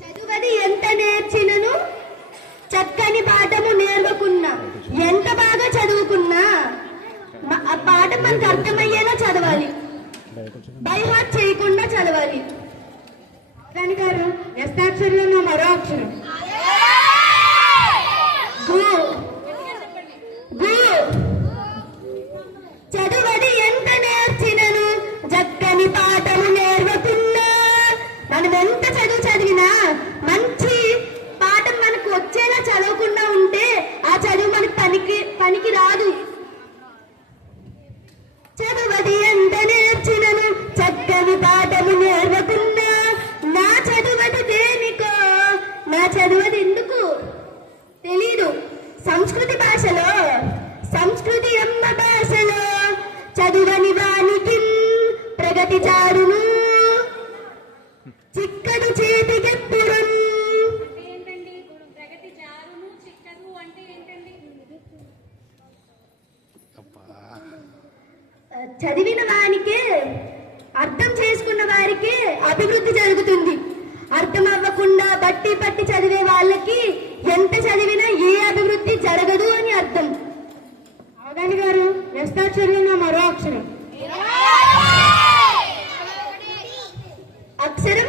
చదువది ఎంత నేర్చినను చక్కని పాఠము నేర్వకున్నా, ఎంత బాగా చదువుకున్నా ఆ పాఠం మనకు అర్థమయ్యేలా చదవాలి, బై హార్ట్ చేయకుండా చదవాలి. రాణి గారు, వ్యస్తాక్షరంలో మరో అక్షరం గు. గు. చదువది ఎంత నేర్చినను చక్కని పాఠము నేర్వకున్నా. మనం ఎంత చదువు చదివినా మంచి పాఠం మనకు వచ్చేలా చదవకుండా ఉంటే ఆ చదువు మనకు పనికి రాదు. చదువది ఎంత నేర్చినను చక్కని పాఠము నేర్వకున్నా. నా చదువది దేనికో, నా చదువది ఎందుకు తెలీదు. సంస్కృతి భాషలో, సంస్కృతి అమ్మ భాషలో చదువని వానికి ప్రగతి చారును, చిక్కదు చేతికెప్పుడు. చదివిన వానికే, అర్థం చేసుకున్న వారికి అభివృద్ధి జరుగుతుంది. అర్థం అవ్వకుండా బట్టి పట్టి చదివే వాళ్ళకి ఎంత చదివినా ఏ అభివృద్ధి జరగదు అని అర్థం. అవధాని గారు, వ్యస్తాక్షరంలో మరో అక్షరం అక్షరం